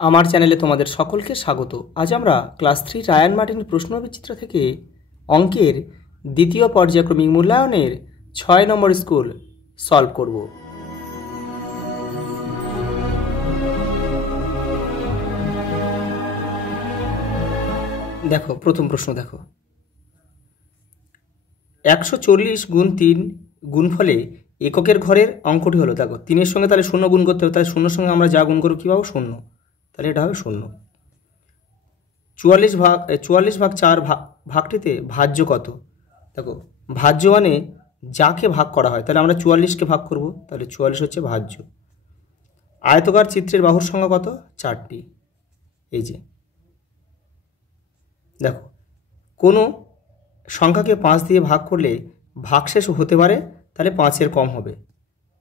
আমার চ্যানেলে তোমাদের সকলকে স্বাগত। আজ আমরা ক্লাস 3 রায়ান মার্টিন প্রশ্নবিচিত্র থেকে অঙ্কের দ্বিতীয় পর্যায়ক্রমিক মূল্যায়নের 6 নম্বর স্কুল সলভ করব। দেখো প্রথম প্রশ্ন দেখো, 140 গুণ 3 গুণফলে এককের ঘরের অঙ্কটি হলো। দেখো 3-এর সঙ্গে তাহলে 0 গুণ করতে হবে, তাহলে 0-এর সঙ্গে আমরা যা গুণ করব কী পাবো? 0। তাহলে এটা হবে 0। 44/4 ভাগটিতে ভাজ্য কত? দেখো ভাজ্য মানে যাকে ভাগ করা হয়, তাহলে আমরা 44কে ভাগ করব, তাহলে 44 হচ্ছে ভাজ্য। আয়তকার চিত্রের বাহুর সংখ্যা কত? 4টি। এই যে দেখো কোনো সংখ্যাকে 5 দিয়ে ভাগ করলে ভাগশেষ হতে পারে, তাহলে 5-এর কম হবে।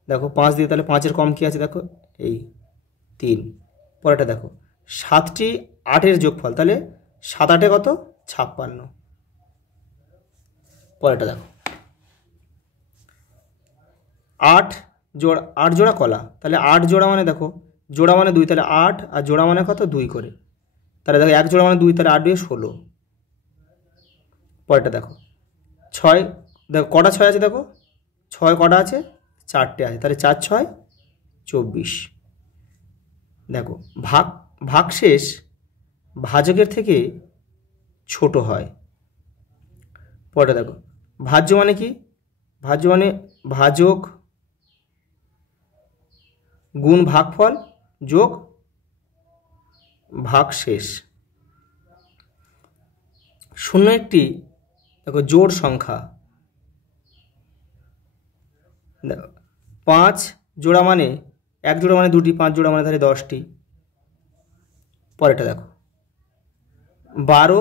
দেখো 5 দিয়ে তাহলে 5-এর কম কী আছে? দেখো এই 3। পরেরটা দেখো 7টি 8-এর যোগফল, তাহলে 7-8 কত? 56। পরেরটা দেখো 8 জোড়া কলা, তাহলে 8 জোড়া মানে দেখো জোড়া মানে 2, তাহলে 8 আর জোড়া মানে কত? 2 করে। তাহলে দেখো 1 জোড়া মানে 2, তাহলে 8 2 16। পরেরটা দেখো 6, দেখো কটা 6 আছে? দেখো 6 কটা আছে? 4টে আছে, তাহলে 4 6 24। দেখো ভাগশেষ ভাজকের থেকে ছোট হয়। পরেরটা দেখো ভাজ্য মানে কি? ভাজ্য মানে ভাজক গুণ ভাগফল যোগ ভাগশেষ। 0 একটি দেখো জোড় সংখ্যা। দেখো 5 জোড়া মানে 1 জোড়া মানে 2টি, 5 জোড়া মানে তাহলে 10টি। পরেরটা দেখো 12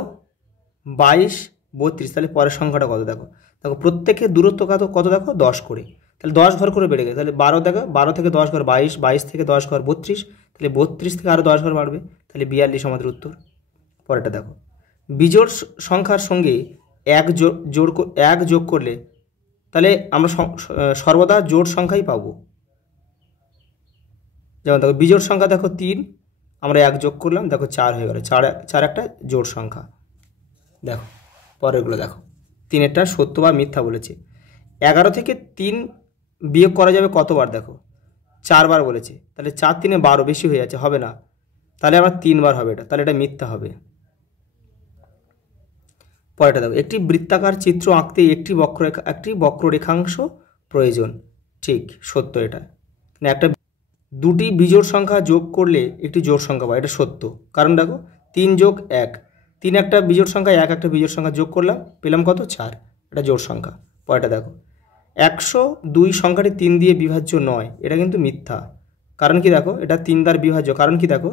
22 32, তাহলে পরের সংখ্যাটা কত? দেখো প্রত্যেকের দূরত্ব কত? দেখো 10 করে, তাহলে 10 ঘর করে বেড়ে গেছে। তাহলে 12 দেখো 12 থেকে 10 ঘর 22, 22 থেকে 10 ঘর 32, তাহলে 32 থেকে আরও 10 ঘর বাড়বে, তাহলে 42 আমাদের উত্তর। পরেরটা দেখো বিজোড় সংখ্যার সঙ্গে 1 যোগ করলে, তাহলে আমরা সর্বদা জোড় সংখ্যাই পাবো। যেমন দেখো বিজোড় সংখ্যা দেখো 3, আমরা 1 যোগ করলাম, দেখো 4 হয়ে গেল। 4 একটা জোড় সংখ্যা। দেখো পরেরগুলো দেখো 3-এরটা সত্য বা মিথ্যা বলেছে। 11 থেকে 3 বিয়োগ করা যাবে কতবার? দেখো 4 বার বলেছে, তাহলে 4 3 12, বেশি হয়ে যাচ্ছে, হবে না। তাহলে আমার 3 বার হবে এটা, তাহলে এটা মিথ্যা হবে। পরেরটা দেখো একটি বৃত্তাকার চিত্র আঁকতে একটি বক্ররেখাংশ প্রয়োজন। ঠিক, সত্য এটা। একটা 2টি বিজোড় সংখ্যা যোগ করলে একটি জোড় সংখ্যা পাই, এটা সত্য। কারণ দেখো 3 যোগ 1, 3 একটা বিজোড় সংখ্যা, 1 একটা বিজোড় সংখ্যা যোগ করলাম, পেলাম কত? 4, এটা জোড় সংখ্যা। পরেরটা দেখো 102 সংখ্যাটি 3 দিয়ে বিভাজ্য নয়, এটা কিন্তু মিথ্যা। কারণ কি? দেখো এটা 3 দ্বারা বিভাজ্য। কারণ কি? দেখো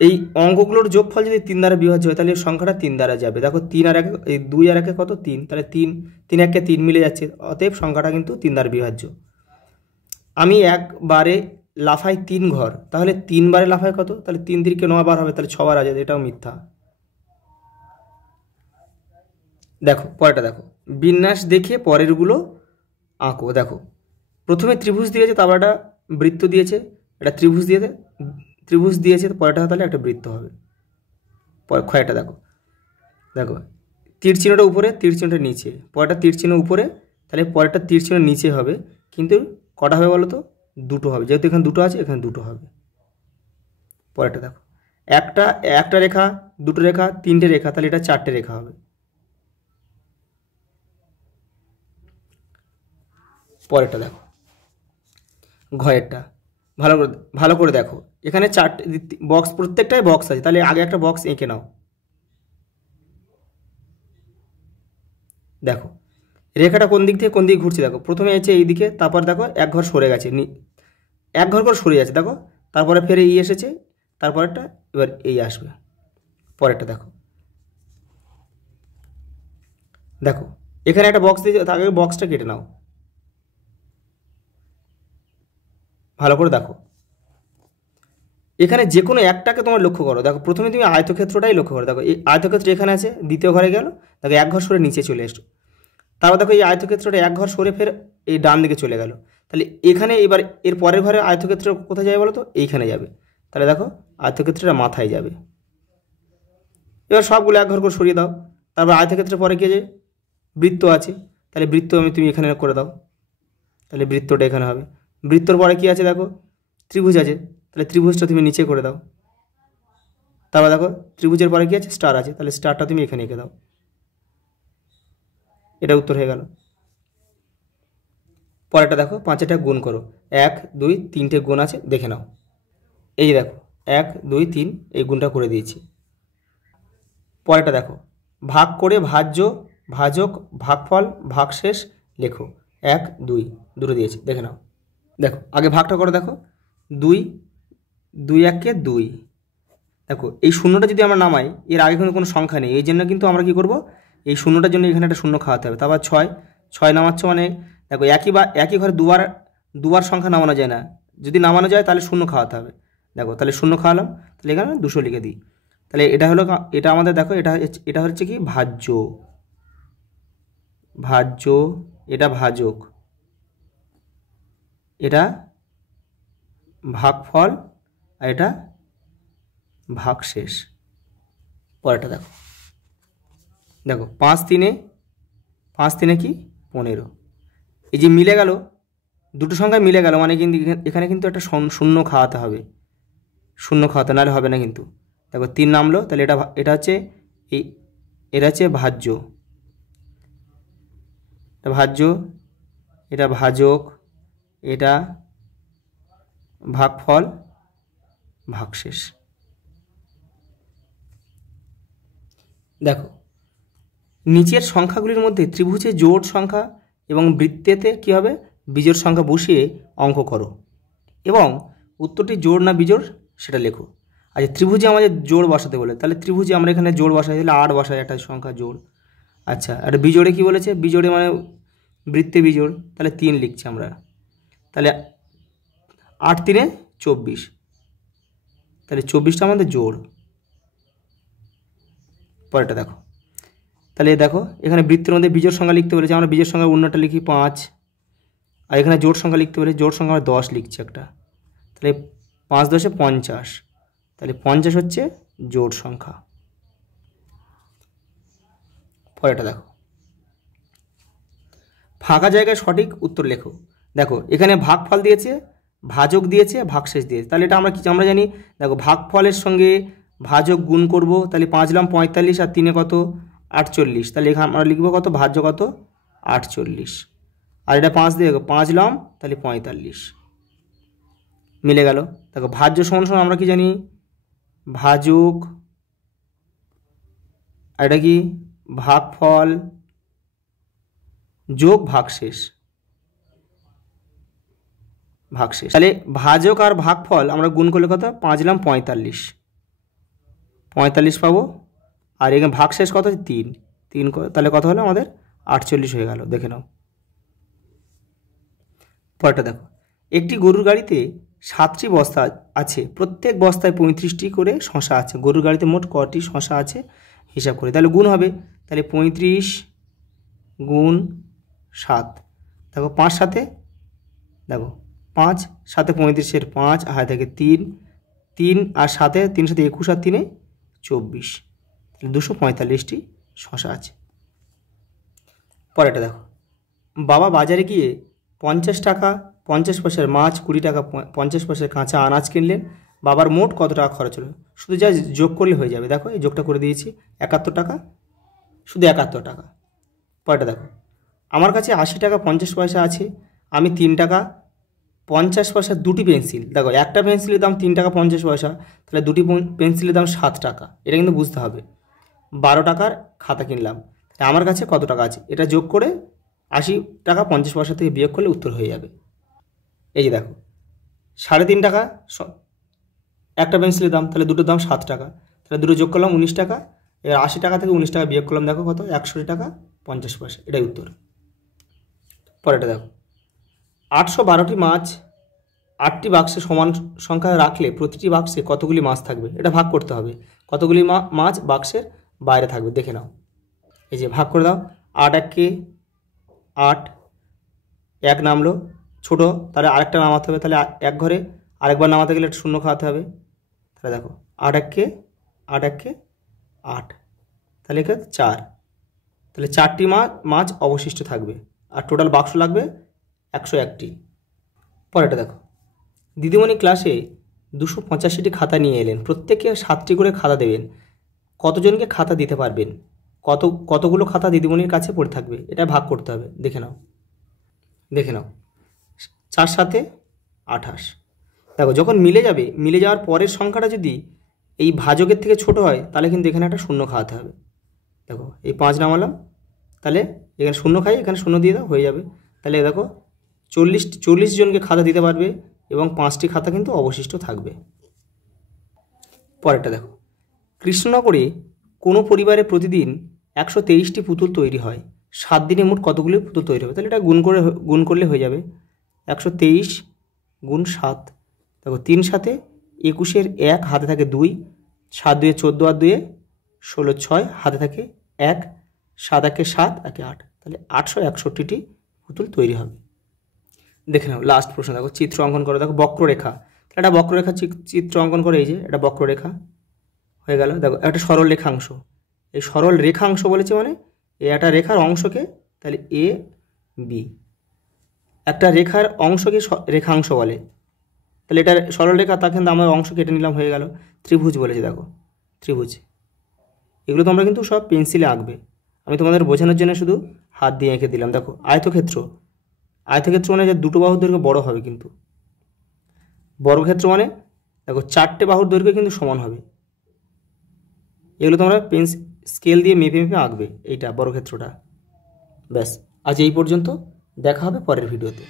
এই অঙ্কগুলোর যোগফল যদি 3 দ্বারা বিভাজ্য হয়, তাহলে সংখ্যাটা 3 দ্বারা যাবে। দেখো 3 আর 1, এই 2 আর 1 কত? 3, তাহলে 3 1কে 3 মিলে যাচ্ছে, অতএব সংখ্যাটা কিন্তু 3 দ্বারা বিভাজ্য। আমি একবারে লাফাই 3 ঘর, তাহলে 3 বারে লাফাই কত? তাহলে 3 3কে 9 বার হবে, তাহলে 6 বার আছে, এটাও মিথ্যা। দেখো পরেরটা দেখো বিন্যাস দেখে পরেরগুলো আঁকো। দেখো প্রথমে ত্রিভুজ দিয়েছে, তারপর একটা বৃত্ত দিয়েছে, এটা ত্রিভুজ দিয়েছে, পরেরটা তাহলে একটা বৃত্ত হবে। ক্ষয়টা দেখো তীর চিহ্নটা উপরে, তীর চিহ্নটা নিচে, পরেরটা তীর চিহ্ন উপরে, তাহলে পরেরটা তীর চিহ্ন নিচে হবে, কিন্তু কটা হবে বলো তো? 2টো হবে, যেহেতু এখানে 2টো আছে, এখানে 2টো হবে। পরেরটা দেখো একটা রেখা, 2টো রেখা, 3টে রেখা, তাহলে এটা 4টে রেখা হবে। পরেরটা দেখো ঘরেরটা ভালো করে দেখো, এখানে 4টে বক্স, প্রত্যেকটাই বক্স আছে, তাহলে আগে একটা বক্স এঁকে নাও। দেখো রেখাটা কোন দিক থেকে কোন দিকে ঘুরছে? দেখো প্রথমে এসে এই দিকে, তারপর দেখো 1 ঘর সরে গেছে, 1 ঘর করে সরে যাচ্ছে, দেখো তারপরে ফের এই এসেছে, তারপরেরটা এবার এই আসবে। পরেরটা দেখো এখানে একটা বক্স দিয়েছে, তার আগে বক্সটা কেটে নাও। ভালো করে দেখো এখানে যে কোনো একটাকে তোমার লক্ষ্য করো। দেখো প্রথমে তুমি আয়তক্ষেত্রটাই লক্ষ্য করো। দেখো এই আয়তক্ষেত্র এখানে আছে, দ্বিতীয় ঘরে গেল, দেখো 1 ঘর সরে নিচে চলে এসছো, তারপর দেখো এই আয়তক্ষেত্রটা 1 ঘর সরে ফের এই ডান দিকে চলে গেল, তাহলে এখানে এবার এর পরের ঘরে আয়তক্ষেত্র কোথায় যাবে বলো তো? এইখানে যাবে। তাহলে দেখো আয়তক্ষেত্রটা মাথায় যাবে। এবার সবগুলো এক ঘর করে সরিয়ে দাও। তারপর আয়তক্ষেত্রের পরে কি যে বৃত্ত আছে, তাহলে বৃত্ত তুমি এখানে করে দাও, তাহলে বৃত্তটা এখানে হবে। বৃত্তর পরে কি আছে দেখো ত্রিভুজ আছে, তাহলে ত্রিভুজটা তুমি নিচে করে দাও। তারপর দেখো ত্রিভুজের পরে কি আছে স্টার আছে, তাহলে স্টারটা তুমি এখানে এঁকে দাও। এটা উত্তর হয়ে গেল। পরেরটা দেখো 5টা গুণ করো। 1 2 3টে গুণ আছে দেখে নাও। এই যে দেখো 1 2 3 এই গুণটা করে দিয়েছি। পরেরটা দেখো ভাগ করে ভাজ্য ভাজক ভাগফল ভাগশেষ লেখো। 1 2 দুটো দিয়েছে দেখে নাও। দেখো আগে ভাগটা করে দেখো, 2 2 1 2। দেখো এই শূন্যটা যদি আমরা নামাই, এর আগে কিন্তু কোনো সংখ্যা নেই, এই জন্য কিন্তু আমরা কি করব, এই শূন্যটার জন্য এখানে একটা শূন্য খাওয়াতে হবে। তারপর 6 নামাচ্ছ মানে দেখো একই ঘরে দুবার সংখ্যা নামানো যায় না, যদি নামানো যায় তাহলে শূন্য খাওয়াতে হবে। দেখো তাহলে শূন্য খাওয়ালাম, তাহলে এখানে 200 লিখে দিই। তাহলে এটা হলো, এটা আমাদের দেখো এটা হচ্ছে কি ভাজ্য, এটা ভাজক, এটা ভাগফল, আর এটা ভাগশেষ। পরেরটা দেখো, দেখো 5 3 কি 15। এই যে মিলে গেল, দুটো সংখ্যা মিলে গেল মানে কিন্তু এখানে কিন্তু একটা শূন্য খাওয়াতে হবে, শূন্য খাওয়াতে নাহলে হবে না কিন্তু। দেখো 3 নামলো, তাহলে এটা হচ্ছে এটা হচ্ছে ভাজ্য, এটা ভাজক, এটা ভাগফল ভাগশেষ। দেখো নিচের সংখ্যাগুলির মধ্যে ত্রিভুজে জোড় সংখ্যা এবং বৃত্তেতে কী হবে বিজোড় সংখ্যা বসিয়ে অঙ্ক করো এবং উত্তরটি জোড় না বিজোড় সেটা লেখো। আচ্ছা ত্রিভুজে আমাদের জোড় বসাতে বলে, তাহলে ত্রিভুজে আমরা এখানে জোড় বসাই, তাহলে 8 বসাই একটা সংখ্যা জোড়। আচ্ছা আর বিজোড়ে কী বলেছে, বিজোড়ে মানে বৃত্তে বিজোড়, তাহলে 3 লিখছি আমরা। তাহলে 8 3 24, তাহলে 24টা আমাদের জোড়। পরেরটা দেখো, তাহলে দেখো এখানে বৃত্তের মধ্যে বিজোড় সংখ্যা লিখতে বলেছে, আমরা বিজোড় সংখ্যা অন্যটা লিখি 5, আর এখানে জোড় সংখ্যা লিখতে বলে, জোড় সংখ্যা আমরা 10 লিখছি একটা, তাহলে 5 10 50, তাহলে 50 হচ্ছে জোড় সংখ্যা। পরেরটা দেখো, ফাঁকা জায়গায় সঠিক উত্তর লেখো। দেখো এখানে ভাগফল দিয়েছে, ভাজক দিয়েছে, ভাগশেষ দিয়েছে, তাহলে এটা আমরা জানি। দেখো ভাগফলের সঙ্গে ভাজক গুণ করব, তাহলে 5 লাম 45 আর 3 কত 48, তাহলে এখানে আমরা লিখবো কত ভাজ্য কত 48, আর এটা 5 দিয়ে 5 লাম তাহলে 45 মিলে গেল। দেখো ভাজ্য সমান সমান আমরা কি জানি ভাজক, আর এটা কি ভাগফল যোগ ভাগশেষ, তাহলে ভাজক আর ভাগফল আমরা গুণ করলে কত 5 লাম 45 পাবো, আর এখানে ভাগশেষ কত 3, তাহলে কত হলো আমাদের 48 হয়ে গেল। দেখে নাও। পরেরটা দেখো, একটি গরুর গাড়িতে 7টি বস্তা আছে, প্রত্যেক বস্তায় 35টি করে শশা আছে, গরুর গাড়িতে মোট কটি শশা আছে হিসাব করে, তাহলে গুণ হবে, তাহলে 35 গুণ 7, দেখো 5 সাথে দেখো 5 সাথে 35 5 আর থেকে 3 আর 7 3 সাথে 21 আর 3 24, তাহলে 245টি শশা আছে। পরেরটা দেখো, বাবা বাজারে গিয়ে 50 টাকা 50 পয়সার মাছ, 20 টাকা 50 পয়সার কাঁচা আনাজ কিনলেন, বাবার মোট কত টাকা খরচ হলো, শুধু যা যোগ করলে হয়ে যাবে। দেখো এই যোগটা করে দিয়েছি 71 টাকা, শুধু 71 টাকা। পরেরটা দেখো, আমার কাছে 80 টাকা 50 পয়সা আছে, আমি 3 টাকা 50 পয়সা দুটি পেন্সিল, দেখো একটা পেন্সিলের দাম 3 টাকা 50 পয়সা, তাহলে দুটি পেন্সিলের দাম 7 টাকা, এটা কিন্তু বুঝতে হবে। 12 টাকার খাতা কিনলাম, আমার কাছে কত টাকা আছে, এটা যোগ করে 80 টাকা 50 পয়সা থেকে বিয়োগ করলে উত্তর হয়ে যাবে। এই যে দেখো 3.5 টাকা একটা পেন্সিলের দাম, তাহলে দুটোর দাম 7 টাকা, তাহলে দুটো যোগ করলাম 19 টাকা, এবার 80 টাকা থেকে 19 টাকা বিয়োগ করলাম, দেখো কত 61 টাকা 50 পয়সা, এটাই উত্তর। পরেরটা দেখো, 812টি মাছ 8টি বাক্সে সমান সংখ্যা রাখলে প্রতিটি বাক্সে কতগুলি মাছ থাকবে, এটা ভাগ করতে হবে, কতগুলি মাছ বাক্সের বাইরে থাকবে দেখে নাও। এই যে ভাগ করে দাও, 8 1 8, 1 নামলো ছোটো, তাহলে আরেকটা নামাতে হবে, তাহলে এক ঘরে আরেকবার নামাতে গেলে একটা শূন্য খাওয়াতে হবে, তাহলে দেখো 8 একে 8, তাহলে এখানে 4, তাহলে 4টি মাছ অবশিষ্ট থাকবে, আর টোটাল বাক্স লাগবে 101টি। পরেরটা দেখো, দিদিমণি ক্লাসে 285টি খাতা নিয়ে এলেন, প্রত্যেকে 7টি করে খাতা দেবেন, কতজনকে খাতা দিতে পারবেন? কতগুলো খাতা দিদিমণির কাছে পড়ে থাকবে, এটা ভাগ করতে হবে। দেখে নাও 4 7 28। দেখো যখন মিলে যাওয়ার পরের সংখ্যাটা যদি এই ভাজকের থেকে ছোট হয়, তাহলে কিন্তু এখানে একটা শূন্য খাওয়াতে হবে। দেখো এই 5 নামালাম, তাহলে এখানে শূন্য খাই, এখানে শূন্য দিয়ে দাও, হয়ে যাবে। তাহলে দেখো 40 জনকে খাতা দিতে পারবে এবং 5টি খাতা কিন্তু অবশিষ্ট থাকবে। পরেরটা দেখো, কৃষ্ণনগরে কোনো পরিবারে প্রতিদিন 123টি পুতুল তৈরি হয়, 7 দিনে মোট কতগুলি পুতুল তৈরি হবে? তাহলে এটা গুণ করলে হয়ে যাবে। 123 গুণ 7, দেখো 3 7 21, 1 হাতে থাকে 2, 7 2 14, আর 2 16, 6 হাতে থাকে 1, 7 1 7, 1 8, তাহলে 861টি পুতুল তৈরি হবে। দেখে নাও লাস্ট প্রশ্ন, দেখো চিত্র অঙ্কন করো। দেখো বক্ররেখা, একটা বক্ররেখা চিত্র অঙ্কন করে, এই যে এটা বক্ররেখা হয়ে গেল। দেখো একটা সরল রেখাংশ, এই সরল রেখাংশ বলেছে মানে এই একটা রেখার অংশকে, তাহলে এ বি, একটা রেখার অংশকে রেখাংশ বলে, তাহলে এটা সরল রেখা, তা কিন্তু আমরা অংশ কেটে নিলাম, হয়ে গেল। ত্রিভুজ বলেছে, দেখো ত্রিভুজ, এগুলো তোমরা কিন্তু সব পেন্সিলে আঁকবে, আমি তোমাদের বোঝানোর জন্য শুধু হাত দিয়ে এঁকে দিলাম। দেখো আয়তক্ষেত্র মানে যে দুটো বাহুর দৈর্ঘ্য বড় হবে, কিন্তু বর্গক্ষেত্র মানে দেখো 4টে বাহুর দৈর্ঘ্য কিন্তু সমান হবে। এগুলো তোমরা স্কেল দিয়ে মেপে আঁকবে, এইটা বর্গক্ষেত্রটা। ব্যাস, আজ এই পর্যন্ত, দেখা হবে পরের ভিডিওতে।